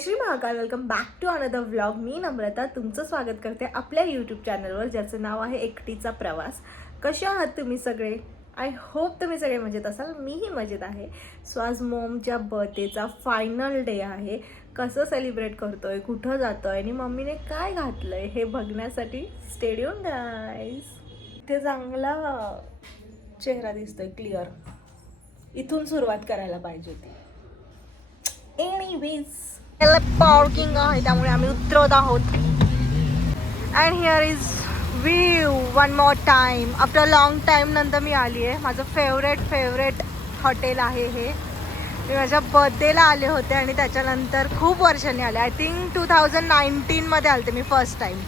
Shri Mahakal. Welcome back to another vlog. मी नम्रता तुमचं स्वागत करते आपल्या यूट्यूब चॅनलवर ज्याचं नाव आहे एकटीचा प्रवास. कसे आहात तुम्ही सगळे? आय होप तुम्ही सगळे मजेत असाल. मीही मजेत आहे. सो आज मॉमच्या बर्थडेचा फायनल डे आहे. कसं सेलिब्रेट करतोय, कुठं जातोय आणि मम्मीने काय घातलंय हे बघण्यासाठी स्टे ट्यून्ड गाईज. इथे चांगला चेहरा दिसतोय क्लिअर. इथून सुरुवात करायला पाहिजे होती. एनिवेज पार्किंग आहे त्यामुळे आम्ही उतरत आहोत. And here is view one more time. After long time नंतर मी आली आहे. माझं फेवरेट हॉटेल आहे हे. मी माझ्या बर्थडेला आले होते आणि त्याच्यानंतर खूप वर्षांनी आले. आय थिंक 2019 आले मी फर्स्ट टाइम.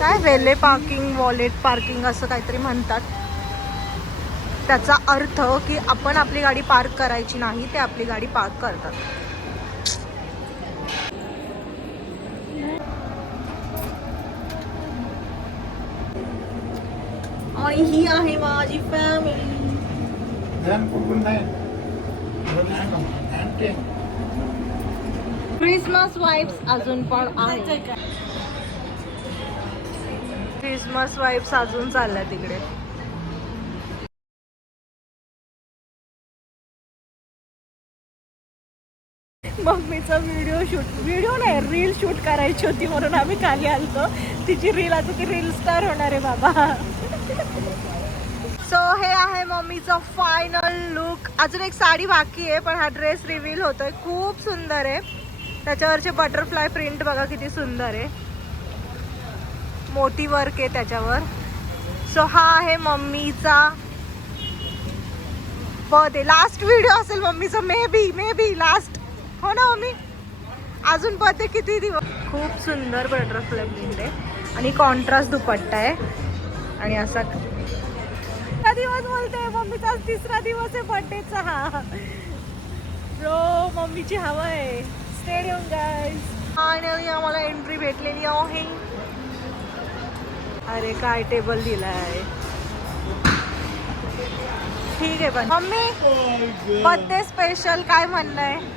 काय वेले पार्किंग, वॉलेट पार्किंग असं काहीतरी म्हणतात. त्याचा अर्थ की आपण आपली गाडी पार्क करायची नाही, ते आपली गाडी पार्क करतात. आणि ही आहे माझी फॅमिली. क्रिसमस वाइब्स अजून पण आहे. क्रिसमस वाइब्स अजून चालल्या तिकडे. मम्मीचा व्हिडिओ नाही रील शूट करायची होती म्हणून आम्ही खाली आलतो. तिची रील आता ती रील स्टार होणार आहे बाबा. सो हे आहे मम्मीचं फायनल लुक. अजून एक साडी बाकी आहे पण हा ड्रेस रिव्हील होतोय. खूप सुंदर आहे. त्याच्यावरचे बटरफ्लाय प्रिंट बघा किती सुंदर आहे. मोती वर्क आहे त्याच्यावर. सो हा आहे मम्मीचा बर्थडे. लास्ट व्हिडिओ असेल मम्मीचा. May be last. हो ना मम्मी? अजून बर्थडे किती दिवस. खूप सुंदर बटरफ्लाय प्रिंट आहे आणि कॉन्ट्रास्ट दुपट्टा आहे. आणि असा दिवस बोलते मम्मीचा. तिसरा दिवस आहे बर्थडेचा हा. रो मम्मीची हवा आहे. Stadium guys. फायनली आम्हाला एंट्री भेटलेली आहे. अरे काय टेबल दिलाय. ठीक आहे. पण मम्मी बर्थडे स्पेशल काय म्हणणं आहे?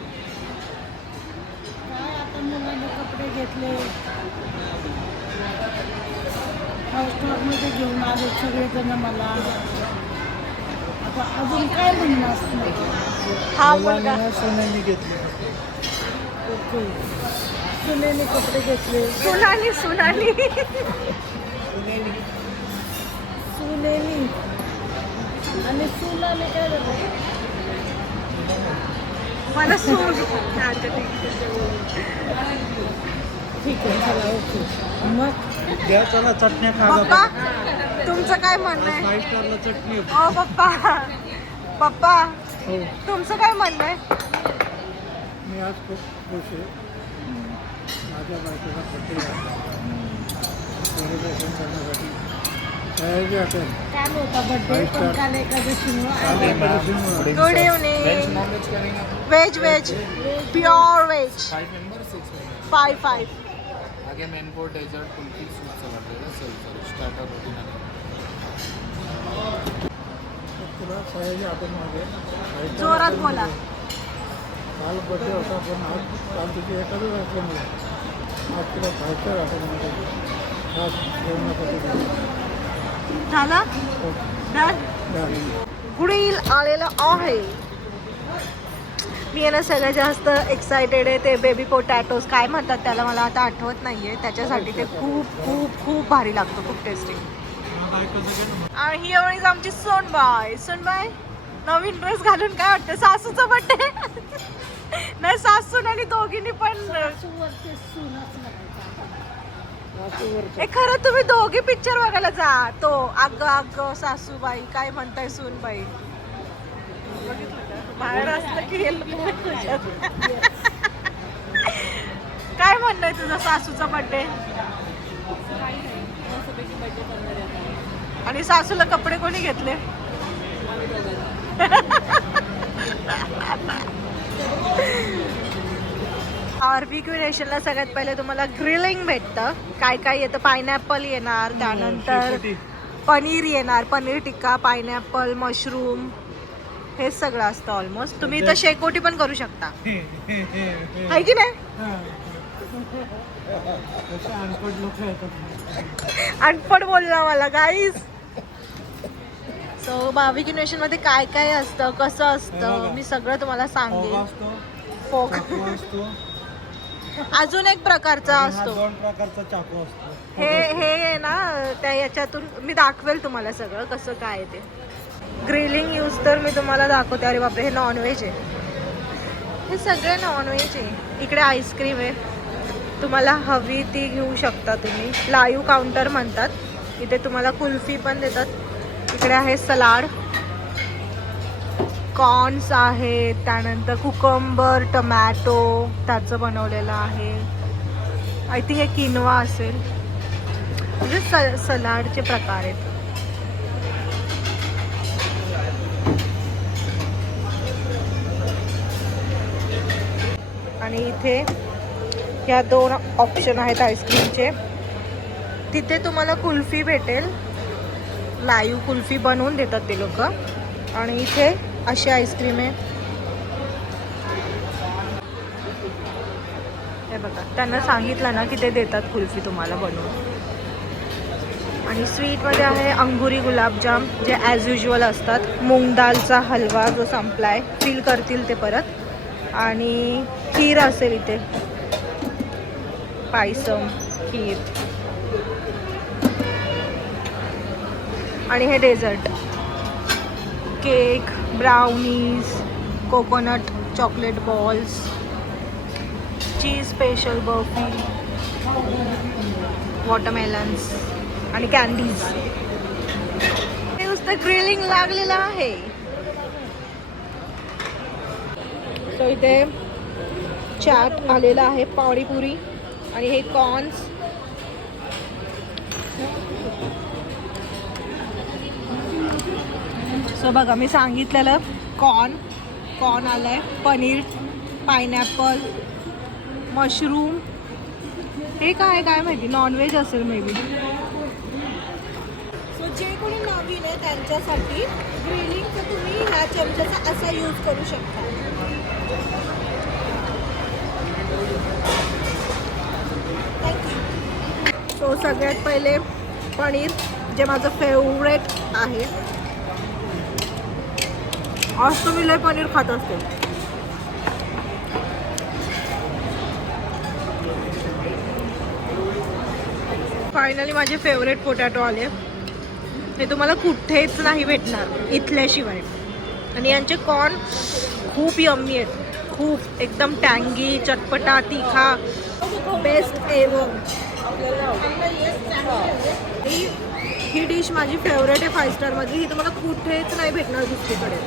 मुलांनी कपडे घेतले. मध्ये घेऊन आले सगळेजण मला. आता अजून काय म्हणणं असतं. हा मुलगा सोन्याने घेतले. ओके. सुनेने कपडे घेतले. सुनानी सुनेनी आणि सुनाने काय झालं. मला सून. ठीक आहे चला ओके. मग द्या चला चटण्या पप्पा खा. तुमचं काय म्हणणं आहे? 5 स्टारला चटणी. ओ पप्पा हो तुमचं काय म्हणणं आहे? मी आज खूप खुश आहे. माझ्या बायकोचा बर्थडे सेलिब्रेशन करण्यासाठी तयारी असेल. काल होता बर्थडे पण काल एकादशीमुळे. Good evening. Veg pure veg 5. आगे main course dessert kulfi soup salad रहेगा. सॉरी स्टार्टर रोटी ना. तुला सयाजी आपण मागे जोरात बोला. काल बर्थडे होता पण आज काल तुझी एखादं असल्यामुळे आज तुला खायचं हॉटेलमध्ये खास जेवणासाठी झालं गुडील आलेलं आहे. मी ना सगळ्यात जास्त एक्सायटेड आहे ते बेबी पोटॅटोज काय म्हणतात त्याला, मला आता आठवत नाहीये. त्याच्यासाठी ते खूप भारी लागतं. खूप टेस्टी. आणि ही एवढीच आमची सोनबाई. नवीन ड्रेस घालून काय वाटतं? सासूचा बर्थडे नाही. सासून आणि दोघींनी पण खरं तुम्ही दोघी पिक्चर बघायला जा. तो अग सासूबाई काय म्हणताय सूनबाई. बाहेर असलं की काय म्हणणं तुझं सासूचा बर्थडे? आणि सासूला कपडे कोणी घेतले? बार्बेक्यू नेशनला सगळ्यात पहिले तुम्हाला ग्रिलिंग भेटतं. काय येतं? पायनॅपल येणार, त्यानंतर पनीर येणार, पनीर टिक्का, पायनॅपल, मशरूम, हेच सगळं असतं ऑलमोस्ट. तुम्ही इथं शेकोटी पण करू शकता, आहे की नाही? अनपढ लोक येतात. अनपड बोलला मला गाईज. सो बार्बिक्यू नेशन मध्ये काय काय असतं, कसं असतं, मी सगळं तुम्हाला सांगेन. फोक असतो. अजून एक प्रकारचा असतो. 2 प्रकारचा चाकू असतो. हे ना त्या याच्यातून मी दाखवेल तुम्हाला सगळं कसं काय आहे ते. ग्रिलिंग यूज तर मी तुम्हाला दाखवते. अरे बापरे, हे नॉनव्हेज आहे. हे सगळे नॉनव्हेज आहे. इकडे आईस्क्रीम आहे, तुम्हाला हवी ती घेऊ शकता तुम्ही. लाईव्ह काउंटर म्हणतात. इथे तुम्हाला कुल्फी पण देतात. इकडे आहे सलाड, कॉर्न्स आहेत, त्यानंतर कुकंबर, टमॅटो त्याचं बनवलेलं आहे. आय थिंक हे किनवा असेल. म्हणजे सलाडचे प्रकार आहेत. आणि इथे ह्या 2 ऑप्शन आहेत आईस्क्रीमचे. तिथे तुम्हाला कुल्फी भेटेल, लाईव्ह कुल्फी बनवून देतात ते लोक. आणि इथे अशी आईस्क्रीम आहे. हे बघा, त्यांना सांगितलं ना की ते देतात कुल्फी तुम्हाला बनवून. आणि स्वीटमध्ये आहे अंगुरी गुलाबजाम, जे ॲज युजल असतात. मूग दालचा हलवा जो संपलाय, फील करतील ते परत. आणि खीर असेल इथे, पायसम, खीर. आणि हे dessert, cake, brownies, coconut chocolate balls, cheese special barfi, watermelons आणि कॅन्डीज. हे नुसतं ग्रिलिंग लागलेलं आहे. सो इथे चाट आलेला आहे, पाणीपुरी. आणि हे कॉर्न्स, सो बघा मी सांगितलेलं कॉर्न आलाय, पनीर, पायनॅपल, मशरूम. हे काय माहिती, नॉनव्हेज असेल मे बी. सो जे कोणी नवीन आहे त्यांच्यासाठी ग्रिलिंगचा तुम्ही ह्या चमच्याचा असा यूज करू शकता. सो सगळ्यात पहिले पनीर, जे माझं फेवरेट आहे. आज तर मी लय पनीर खात असते. फायनली माझे फेवरेट पोटॅटो आले. हे तुम्हाला कुठेच नाही भेटणार इथल्याशिवाय. आणि यांचे कॉर्न खूप यम्मी आहेत, खूप एकदम टँगी, चटपटा, तिखा, बेस्ट एव्हर. ही डिश माझी फेवरेट आहे 5 स्टारमधली. ही तुम्हाला कुठेच नाही भेटणार दुसरीकडे.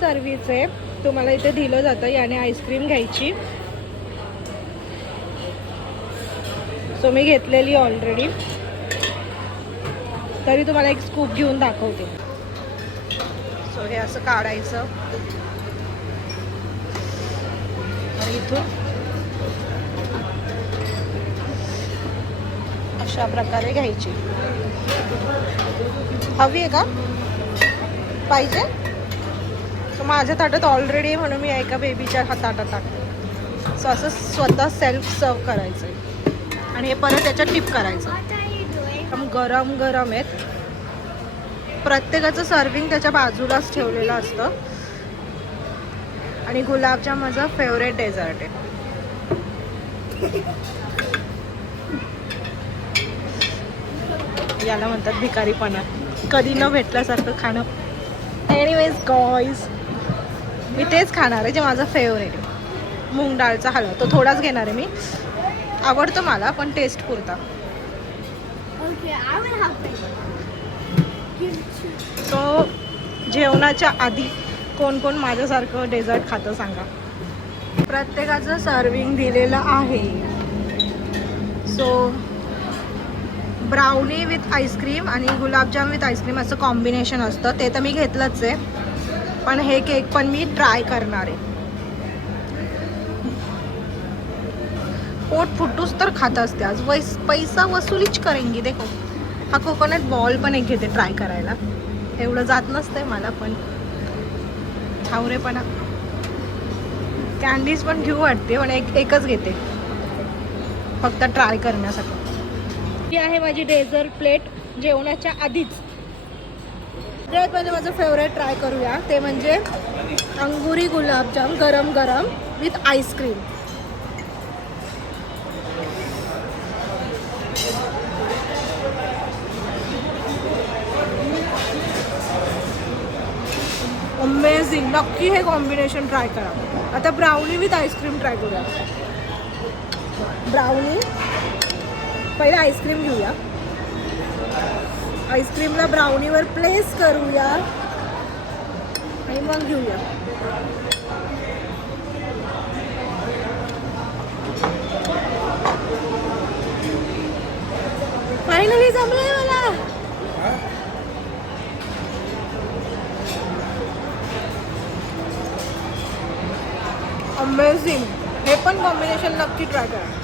सर्व्हिस आहे, तुम्हाला इथे दिलं जातं. याने आईस्क्रीम घ्यायची. सो मी घेतलेली ऑलरेडी, तरी तुम्हाला एक स्कूप घेऊन दाखवते. सो हे असं काढायचं आणि इथून अशा प्रकारे घ्यायची. हवी आहे का, पाहिजे? सो माझ्या ताटात ऑलरेडी आहे म्हणून मी एका बेबीच्या ताटात टाकते. सो असं स्वतः सेल्फ सर्व करायचं आहे. आणि हे परत त्याच्यात टिप करायचं. गरम गरम आहेत. प्रत्येकाचं सर्विंग त्याच्या बाजूलाच ठेवलेलं असतं. आणि गुलाबजाम माझं फेवरेट डेझर्ट आहे. याला म्हणतात भिकारीपणा, कधी न भेटल्यासारखं खाणं. एनिवेज गाईज, मी तेच खाणार आहे जे माझं फेवरेट आहे, मूग डाळचा हलवा. तो थोडाच घेणार आहे मी, आवडतो मला पण टेस्ट पुरता. सो जेवणाच्या आधी कोण कोण माझ्यासारखं डेझर्ट खातं सांगा. प्रत्येकाचं सर्विंग दिलेलं आहे. सो ब्राउनी विथ आईस्क्रीम आणि गुलाबजाम विथ आईस्क्रीम असं कॉम्बिनेशन असतं. ते तर मी घेतलंच आहे, पण हे केक पण मी ट्राय करणार आहे. पोट फुटूस तर खात असते आज. पैसा वसुलीच करेंगी. देखो, हा कोकोनट बॉल पण एक घेते ट्राय करायला. एवढं जात नसतंय मला, पण हावरेपणा. कॅन्डीज पण घेऊ वाटते, पण एकच घेते फक्त ट्राय करण्यासाठी. ही आहे माझी डेझर्ट प्लेट जेवणाच्या आधीच. सगळ्यात पहिले माझं फेवरेट ट्राय करूया, ते म्हणजे अंगुरी गुलाबजाम गरम गरम विथ आईस्क्रीम. अमेझिंग. नक्की हे कॉम्बिनेशन ट्राय करा. आता ब्राउनी विथ आईस्क्रीम ट्राय करूया. ब्राउनी पहिले आईस्क्रीम घेऊया, आईस्क्रीमला ब्राउनीवर प्लेस करूया आणि मग घेऊया. फायनली जमलंय मला. अमेझिंग. हे पण कॉम्बिनेशन नक्की ट्राय करा.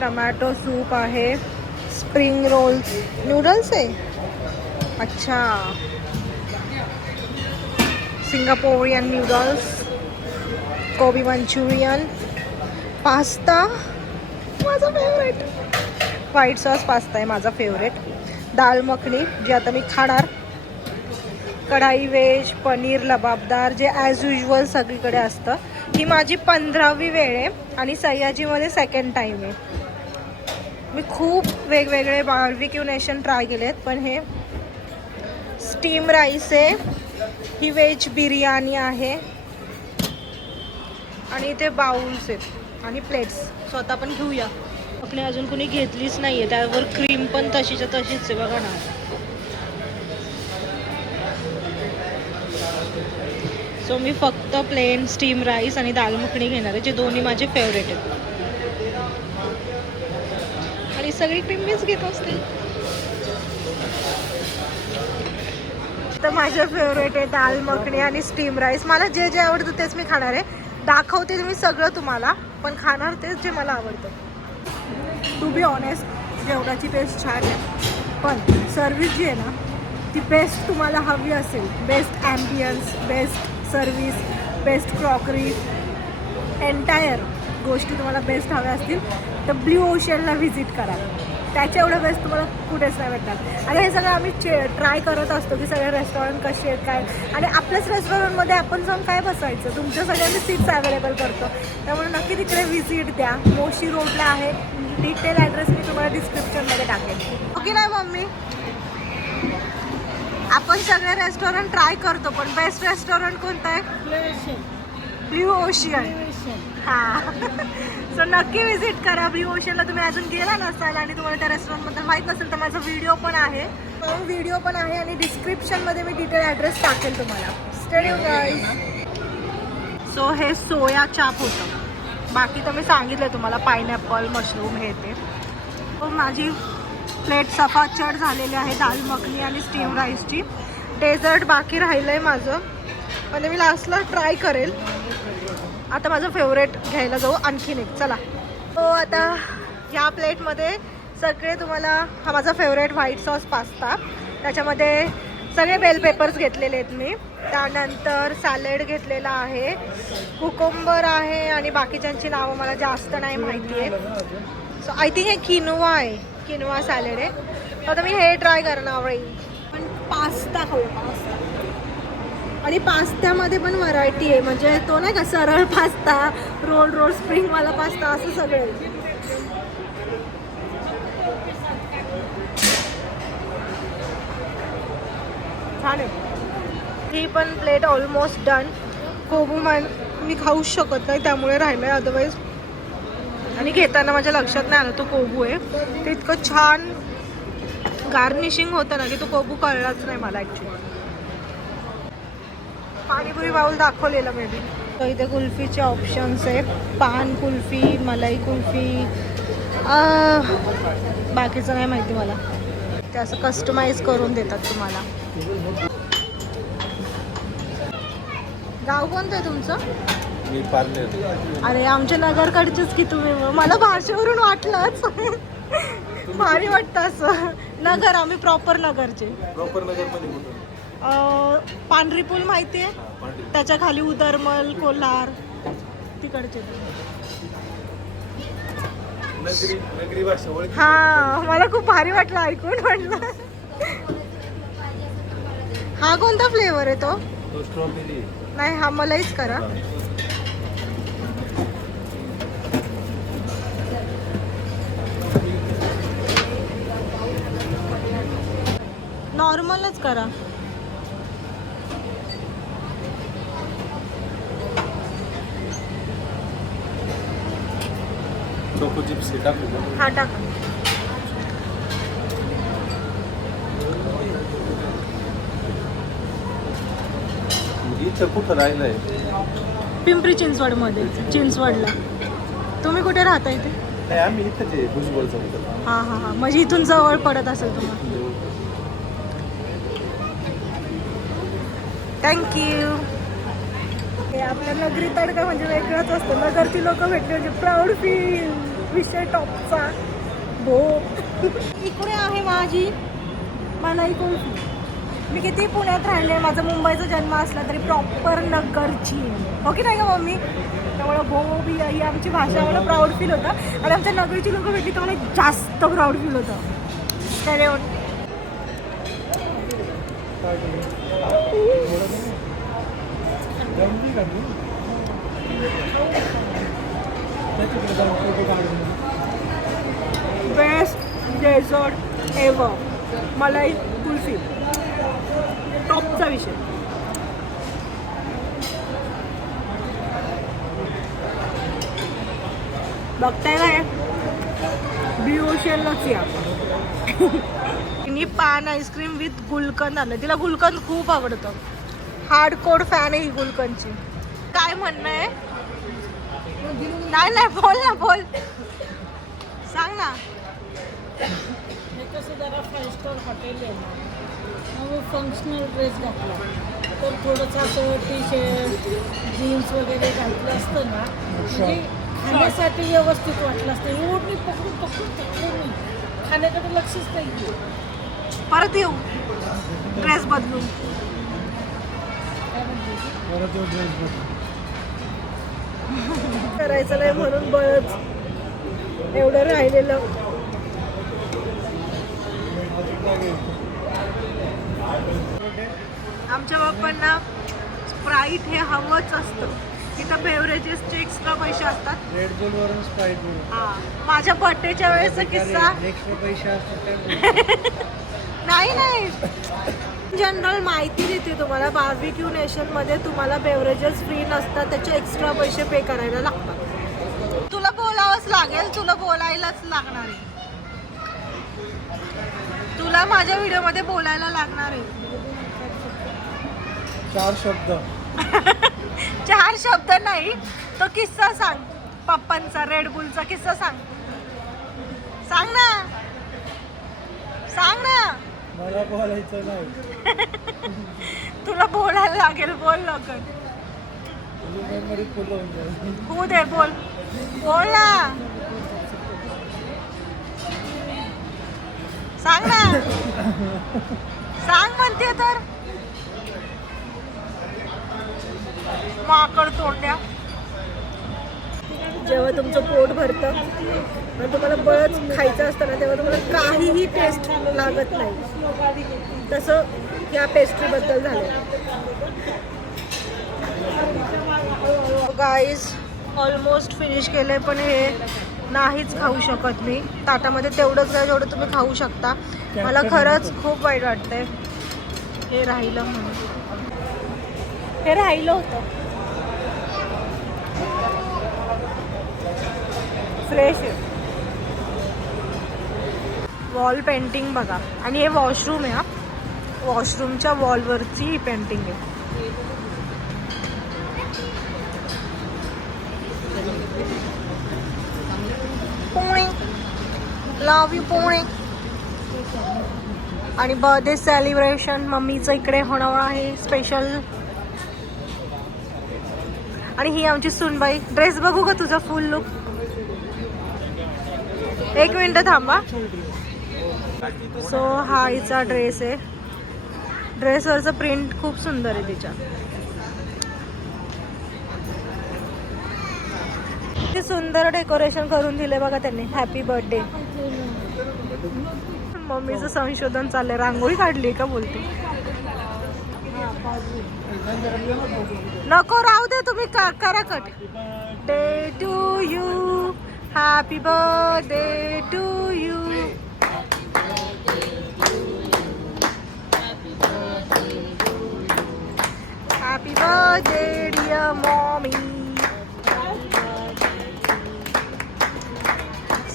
टमॅटो सूप आहे, स्प्रिंग रोल्स, नूडल्स आहे. अच्छा, सिंगापोरियन नूडल्स, कोबी मंचुरियन, पास्ता माझा फेवरेट, व्हाईट सॉस पास्ता आहे माझा फेवरेट, दाल मखनी जी आता मी खाणार, कढाई व्हेज, पनीर लबाबदार जे ॲज युजल सगळीकडे असतं. ही माझी 15वी वेळ आहे आणि सयाजीमध्ये सेकंड टाईम आहे. मी खूप वेगवेगळे बार्बिक्यू नेशन ट्राय केले आहेत, पण हे स्टीम राईस आहे, ही व्हेज बिर्याणी आहे आणि इथे बाउल्स आहेत आणि प्लेट्स. स्वतः पण घेऊया. आपली अजून कोणी घेतलीच नाही आहे, त्यावर क्रीम पण तशीच्या तशीच आहे बघा ना. सो मी फक्त प्लेन स्टीम राईस आणि दाल मखनी घेणार आहे, जे दोन्ही माझे फेवरेट आहेत. आणि सगळी क्रीम मीच घेत असते. तर माझं फेवरेट आहे दाल मखनी आणि स्टीम राईस. मला जे जे आवडतं तेच मी खाणार आहे. दाखवते मी सगळं तुम्हाला, पण खाणार तेच जे मला आवडतं. टू बी ऑनेस्ट जेवणाची टेस्ट छान आहे, पण सर्विस जी आहे ना ती बेस्ट तुम्हाला हवी असेल, best ambience, best service, best crockery, entire गोष्टी तुम्हाला बेस्ट हव्या असतील तर ब्ल्यू ओशनला व्हिजिट करा. त्याच्या एवढं बेस्ट तुम्हाला कुठेच नाही भेटणार. आणि हे सगळं आम्ही ट्राय करत असतो की सगळे रेस्टॉरंट कसे आहेत काय, आणि आपल्याच रेस्टॉरंटमध्ये आपण जाऊन काय बसायचं, तुमच्या सगळ्यांनी सीट्स अवेलेबल करतो. त्यामुळे नक्की तिकडे व्हिजिट द्या. मोशी रोडला आहे. डिटेल ॲड्रेस मी तुम्हाला डिस्क्रिप्शनमध्ये टाकेन. ओके नाही मम्मी, आपण सगळे रेस्टॉरंट ट्राय करतो, पण बेस्ट रेस्टॉरंट कोणतं आहे? Blue ocean. हां, सो नक्की व्हिजिट करा ब्ल्यू ओशनला. तुम्ही अजून गेला नसाल आणि तुम्हाला त्या रेस्टॉरंटबद्दल माहीत नसेल तर माझा व्हिडिओ पण आहे आणि डिस्क्रिप्शनमध्ये मी डिटेल ॲड्रेस टाकेल तुम्हाला. Stay tuned guys. सो हे सोया चाप होतं. बाकी तर मी सांगितलं तुम्हाला पायनॅपल, मशरूम हे ते. माझी प्लेट सफाचट झालेली आहे दाल मखनी आणि स्टीम राईसची. डेझर्ट बाकी राहिलं आहे माझं, पण मी लास्टला ट्राय करेल. आता माझं फेवरेट घ्यायला जाऊ आणखीन एक. चला. तो आता ह्या प्लेटमध्ये सगळे तुम्हाला, हा माझा फेवरेट व्हाईट सॉस पास्ता, त्याच्यामध्ये सगळे बेल पेपर्स घेतलेले आहेत मी. त्यानंतर सॅलेड घेतलेला आहे, कुकुंबर आहे आणि बाकीच्यांची नावं मला जास्त नाही माहिती आहे. सो आय थिंक हे किनोवा आहे, किनोवा सॅलेड आहे. आता मी हे ट्राय करणार आहे. पण पास्ता खाऊ, पास्ता. आणि पास्त्यामध्ये पण व्हरायटी आहे, म्हणजे तो नाही का सरळ पास्ता, रोल स्प्रिंगवाला पास्ता, असं सगळं. छान आहे. ही पण प्लेट ऑलमोस्ट डन. कोबू मी खाऊच शकत नाही त्यामुळे राहिलं आहे, अदरवाईज. आणि घेताना माझ्या लक्षात नाही आलं तो कोबू आहे. ते इतकं छान गार्निशिंग होतं ना की तो कोबू कळलाच नाही मला ॲक्च्युली. पाणीपुरी बाउल दाखवलेलं मे बी. तर इथे कुल्फीचे ऑप्शन्स आहे, पान कुल्फी, मलाई कुल्फी, बाकीचं नाही माहिती मला. ते असं कस्टमाइज करून देतात तुम्हाला. गाव कोणतं आहे तुमचं? मी पार्लर. अरे आमच्या नगरकडचेच की तुम्ही. मला भाषेवरून वाटलंच. भारी वाटतं असं. नगर, आम्ही प्रॉपर नगरचे. प्रॉपर नगरमध्ये कुठं? पांढरी पूल माहिती आहे, त्याच्या खाली उदरमल, कोल्हार तिकडचे. हा मला खूप भारी वाटलं ऐकून. म्हटलं हा कोणता फ्लेवर आहे तो? नाही हा मलाईच करा. नॉर्मलच करा. हा टाका. कुठं राहिलंय? पिंपरी चिंचवडमध्ये. चिंचवडला. तुम्ही कुठे राहता इथे? नाही आम्ही इथंच आहे भुजबळ चौकात. हा हा हा म्हणजे इथून जवळ पडत असेल तुम्हाला. थँक्यू. आपल्या नगरी तडका म्हणजे वेगळाच असतो. नगरची लोक भेटले म्हणजे प्राऊड फील. विषय टॉपचा. हो इकडे आहे माझी मलाई कुल्फी. मी किती पुण्यात राहिले, माझा मुंबईचा जन्म असला तरी प्रॉपर नगरची. हो की नाही का मम्मी? त्यामुळे भो बी ही आमची भाषा मला प्राऊड फील होतं. आणि आमच्या नगरीची लोक भेटली तर मला जास्त प्राऊड फील होतं. त्याने बेस्ट डेझर्ट एव्हर मलाई कुल्फी. टॉपचा विषय. बघताय काय बिओशियनलाच या. तिने पान आईस्क्रीम विथ गुलकंद आणलं. तिला गुलकंद खूप आवडतं. हार्डकोर फॅन आहे ही गुलकंदची. काय म्हणणं आहे? नाही नाही बोल ना, बोल सांग ना. हे कसं जरा 5 स्टार हॉटेल आहे ना, मग फंक्शनल ड्रेस घातला तर थोडंसं असं टी शर्ट जीन्स वगैरे घातलं असतं ना, म्हणजे खाण्यासाठी व्यवस्थित वाटलं असतं. एवढी पकडून पकडून थकलो मी, खाण्याकडे लक्षच नाही. परत येऊ ड्रेस बदलून. करायचं नाही म्हणून बरंच एवढं राहिलेलं. आमच्या बाप्पांना स्प्राईट हे हवंच असतं. तिथं बेवरेजेसचे एक्स्ट्रा पैसे असतात. रेड बुल वरून स्प्राईट बुल. हा माझ्या बर्थडेच्या वेळेचा किस्सा. एक्स्ट्रा पैसे असतात. नाही नाही जनरल माहिती देते तुम्हाला. बार्बिक्यू नेशनमध्ये तुम्हाला बेवरेजेस फ्री नसतात, त्याचे एक्स्ट्रा पैसे पे करायला लागतात. तुला बोलावंच लागेल, तुला बोलायलाच लागणार आहे. तुला माझ्या व्हिडिओमध्ये बोलायला लागणार आहे. 4 शब्द. 4 शब्द नाही, तो किस्सा सांग पप्पांचा. रेड बुलचा किस्सा सांग. सांग ना, सांग ना. मला बोलायचं नाही. तुला बोलायला लागेल. बोल लवकर. मेमरी फुल होऊन जाईल. होऊ दे, बोल बोल ना. सांग ना, सांग म्हणते तर. माकड तोंड्या. जेव्हा तुमचं पोट भरतं आणि तुम्हाला बळच खायचं असतं ना, तेव्हा तुम्हाला काहीही टेस्ट लागत नाही. तसं या पेस्ट्रीबद्दल झालं. गाईज ऑलमोस्ट फिनिश केलंय, पण हे नाहीच खाऊ शकत मी. ताटामध्ये तेवढंच आहे जेवढं तुम्ही खाऊ शकता. मला खरंच खूप वाईट वाटतंय हे राहिलं म्हणून. हे राहिलं होतं. फ्रेश आहे. वॉल पेंटिंग बघा. आणि हे वॉशरूम आहे. हा वॉशरूमच्या वॉलवरची ही पेंटिंग आहे. लव यू पोणे. आणि बर्थडे सेलिब्रेशन मम्मीचं इकडे होणार आहे स्पेशल. आणि ही आमची सुनबाई. ड्रेस बघू का तुझा फुल लुक? एक मिनिट थांबा. सो हा हिचा ड्रेस आहे. ड्रेसवरचं प्रिंट खूप सुंदर आहे तिच्या. किती सुंदर डेकोरेशन करून दिले बघा त्यांनी. Happy birthday. मम्मीचं संशोधन चाललंय. रांगोळी काढली का बोलते. नको राहू दे तुम्ही करा cut. Day to you, happy birthday to you. Happy birthday dear mommy.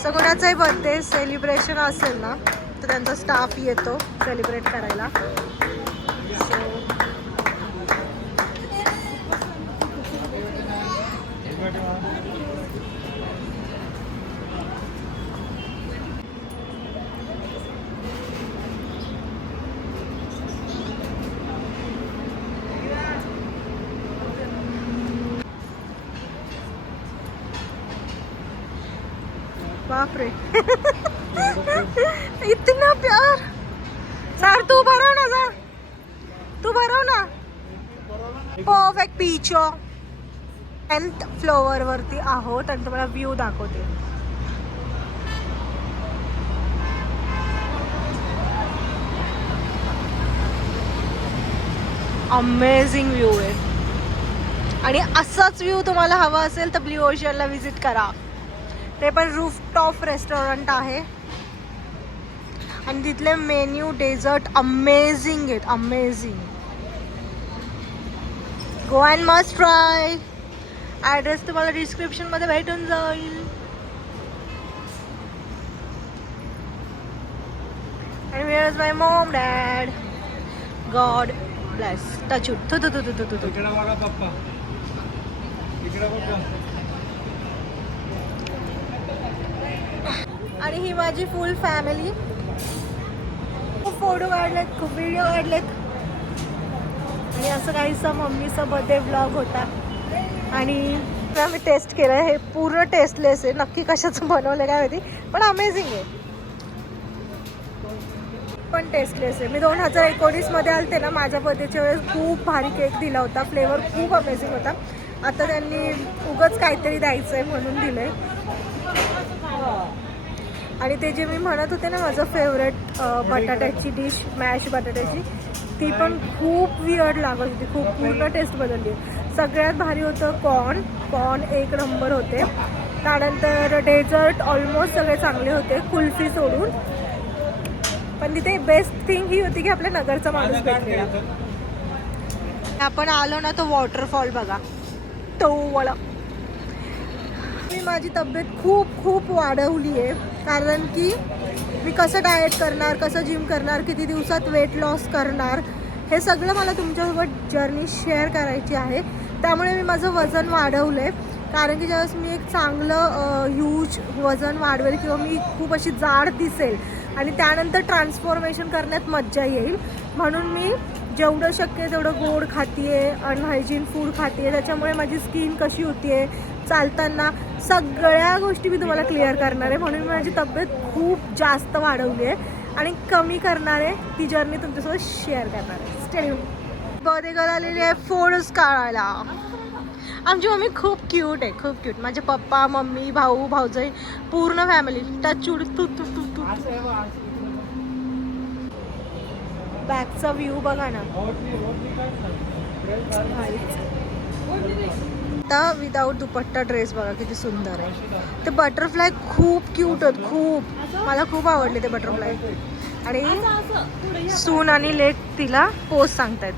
सगळ्याचाही बर्थडे सेलिब्रेशन असेल ना तर त्यांचा स्टाफ येतो सेलिब्रेट करायला. बाप रे. इतना प्यार. सर तू भरव ना जा. तू भरव ना. Perfect picture. 10th फ्लोअर वरती आहोत आणि तुम्हाला व्ह्यू दाखवते. अमेझिंग व्ह्यू आहे. आणि असाच व्ह्यू तुम्हाला हवा असेल तर ब्ल्यू ओशनला विजिट करा. ते पण रूफटॉप रेस्टॉरंट आहे आणि तिथले मेन्यू डेझर्ट अमेझिंग आहेत. Amazing. Go and must try. Address तुम्हाला डिस्क्रिप्शनमध्ये भेटून जाईल. आणि where is my Maugham dad. God bless. Touch उट. आणि ही माझी फुल फॅमिली. खूप फोटो काढलेत, खूप व्हिडिओ काढलेत. आणि असं काहीसा मम्मीचा बर्थडे व्लॉग होता. आणि मी टेस्ट केलं. हे पूर्ण टेस्टलेस आहे. नक्की कशाचं बनवलं काय माहिती पण अमेझिंग आहे. पण टेस्टलेस आहे. मी 2019 मध्ये आलते ना माझ्या बर्थडेच्या वेळेस खूप भारी केक दिला होता. फ्लेवर खूप अमेझिंग होता. आता त्यांनी उगाच काहीतरी द्यायचं आहे म्हणून दिलं आहे. आणि ते जे मी म्हणत होते ना माझं फेवरेट बटाट्याची डिश मॅश बटाट्याची ती पण खूप वियर्ड लागत होती. खूप पूर्ण टेस्ट बदलली. सगळ्यात भारी होतं कॉर्न एक नंबर होते. त्यानंतर डेझर्ट ऑलमोस्ट सगळे चांगले होते कुल्फी सोडून. पण तिथे बेस्ट थिंग ही होती की आपल्या नगरचा माणूस भेटलेला. आपण आलो ना तो वॉटरफॉल बघा तो वाला. मी माझी तब्येत खूप वाढवली आहे कारण की मी कसं डाएट करणार, कसं जिम करणार, किती दिवसात वेट लॉस करणार हे सगळं मला तुमच्यासोबत जर्नी शेअर करायची आहे. त्यामुळे मी माझं वजन वाढवलं आहे. कारण की ज्यावेळेस मी एक चांगलं ह्यूज वजन वाढवेल किंवा मी खूप अशी जाड दिसेल आणि त्यानंतर ट्रान्सफॉर्मेशन करण्यात मज्जा येईल म्हणून मी जेवढं शक्य आहे तेवढं गोड खाते, अनहायजीन फूड खाते. त्याच्यामुळे माझी स्किन कशी होती आहे, चालताना सगळ्या गोष्टी मी तुम्हाला क्लिअर करणार आहे. म्हणून मी माझी तब्येत खूप जास्त वाढवली आहे आणि कमी करणार आहे. ती जर्नी तुमच्यासोबत शेअर करणार आहे. Stay tune. बर्थडे गर्ल आलेली आहे फोटोज काढायला. आमची मम्मी खूप क्यूट आहे, खूप क्यूट. माझे पप्पा, मम्मी, भाऊ, भाऊजाई पूर्ण फॅमिली. टचूड तू तू तू तू. बॅकचा व्ह्यू बघा ना. आता विदाऊट दुपट्टा ड्रेस बघा किती सुंदर आहे. ते बटरफ्लाय खूप क्यूट आहेत. खूप मला खूप आवडले ते बटरफ्लाय. आणि सून आणि लेक तिला पोज सांगतायत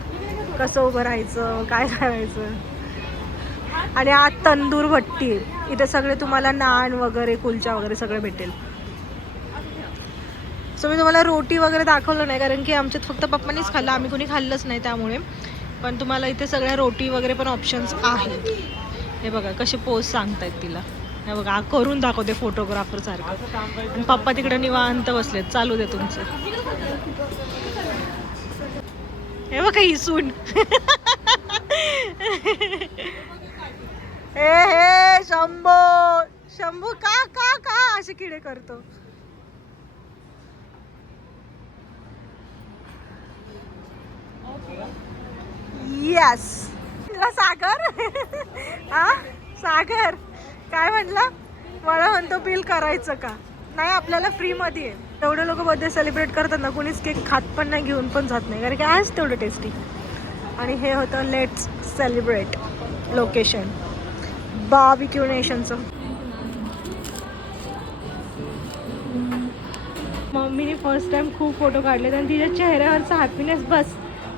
कसं उभं राहायचं, काय करायचं. आणि आत तंदूर भट्टी आहे. इथे सगळे तुम्हाला नान वगैरे कुलचा वगैरे सगळे भेटेल. सो मी तुम्हाला रोटी वगैरे दाखवलं नाही कारण की आमच्यात फक्त पप्पांनीच खाल्लं, आम्ही कोणी खाल्लंच नाही त्यामुळे. पण तुम्हाला इथे सगळ्या रोटी वगैरे पण ऑप्शन्स आहेत. हे बघा कसे पोज सांगतायत तिला. हे बघा करून दाखवते फोटोग्राफर सारखं. आणि पप्पा तिकडे निवांत बसलेत. चालू दे तुमचं. हे बघा ही सून. हे शंभू का का का असे किडे करतो. यस सागर हा सागर काय म्हटलं मला म्हणतो बिल करायचं का नाही आपल्याला फ्रीमध्ये आहे. तेवढे लोक बर्थडे सेलिब्रेट करतात ना कोणीच केक खात पण नाही घेऊन पण जात नाही कारण की आज तेवढं टेस्टी. आणि हे होतं लेट्स सेलिब्रेट लोकेशन बार्बिक्यू नेशनचं. मम्मीने फर्स्ट टाइम खूप फोटो काढले आणि तिच्या चेहऱ्यावरचा हॅपीनेस बस.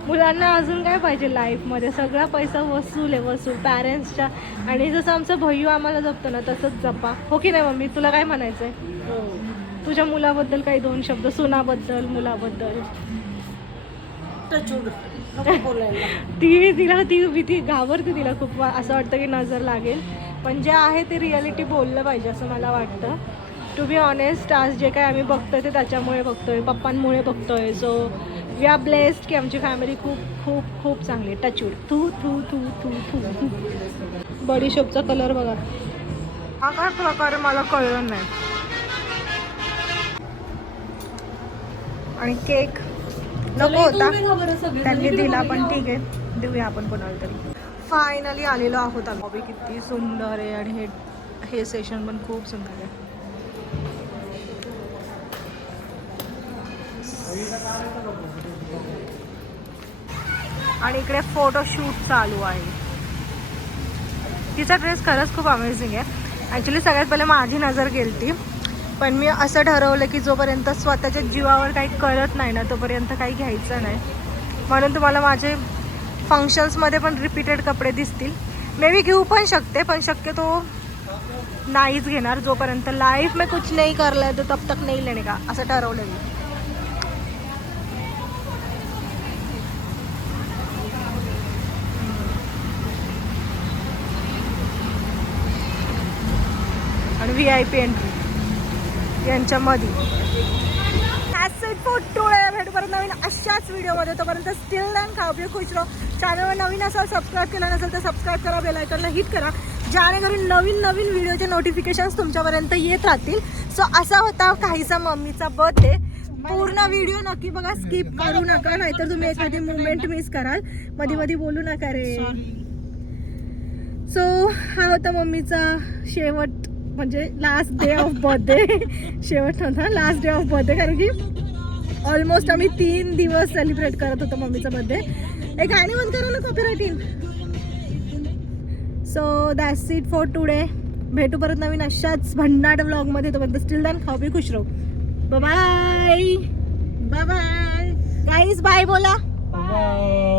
मुलांना अजून काय पाहिजे लाईफमध्ये सगळा पैसा वसूल आहे वसूल पॅरेंट्सच्या. आणि जसं आमचं भैयू आम्हाला जपतो ना तसंच जपा हो की नाही मम्मी. तुला काय म्हणायचं आहे तुझ्या मुलाबद्दल काही 2 शब्द सुनाबद्दल मुलाबद्दल. टचूड नको बोलायला. ती भीती घाबरते तिला खूप असं वाटतं की नजर लागेल पण जे आहे ते रियालिटी बोललं पाहिजे असं मला वाटतं. टू बी ऑनेस्ट आज जे काय आम्ही बघतोय ते त्याच्यामुळे बघतोय पप्पांमुळे बघतोय. सो वी आर ब्लेस्ड की आमची फॅमिली खूप खूप खूप चांगली. टचूड थू थू थू थू थू. बडीशोपचा कलर बघा हा काय प्रकारे मला कळलं नाही. आणि केक नको होता त्यांनी दिला पण ठीक आहे देऊया आपण कोणाला तरी. फायनली आलेलो आहोत आम्ही. हॉबी किती सुंदर आहे आणि हे सेशन पण खूप सुंदर आहे. आणि इकडे फोटोशूट चालू आहे. तिचा ड्रेस खरंच खूप अमेझिंग आहे. ॲक्च्युली सगळ्यात पहिले माझी नजर गेलती पण मी असं ठरवलं की जोपर्यंत स्वतःच्या जीवावर काही करत नाही ना तोपर्यंत काही घ्यायचं नाही. म्हणून तुम्हाला माझे फंक्शन्समध्ये पण रिपीटेड कपडे दिसतील. मे बी घेऊ पण शकते पण शक्यतो नाहीच घेणार. जोपर्यंत लाईफ में कुछ नहीं करला है तो तब तक नहीं लेने का असं ठरवलं मी. आणि VIP एंट्री यांच्यामध्ये. भेटू परत नवीन अशाच व्हिडिओमध्ये. तोपर्यंत स्टिल दॅन खाऊ पिऊ खुश राहू. चॅनलवर नवीन असाल सबस्क्राईब केलं नसेल तर सबस्क्राईब करा बेल आयकॉनला हिट करा जेणेकरून नवीन नवीन व्हिडिओचे नोटिफिकेशन्स तुमच्यापर्यंत येत राहतील. सो असा होता काहीसा मम्मीचा बर्थडे. पूर्ण व्हिडिओ नक्की बघा स्किप करू नका नाहीतर तुम्ही एखादी मुवमेंट मिस कराल. मध्ये मध्ये बोलू नका रे. सो हा होता मम्मीचा शेवट म्हणजे लास्ट डे ऑफ बर्थडे. शेवट नव्हता लास्ट डे ऑफ बर्थडे कारण की ऑलमोस्ट आम्ही 3 दिवस सेलिब्रेट करत होतो मम्मीचा बर्थडे. एक गाणी बंद करा ना copywriting. So that's it for today. भेटू परत नवीन अशाच भन्नाट व्लॉगमध्ये. तोपर्यंत स्टिल दॅन खाऊ पी खुश राहू. Bye bye bye bye guys bye बोला. बाय.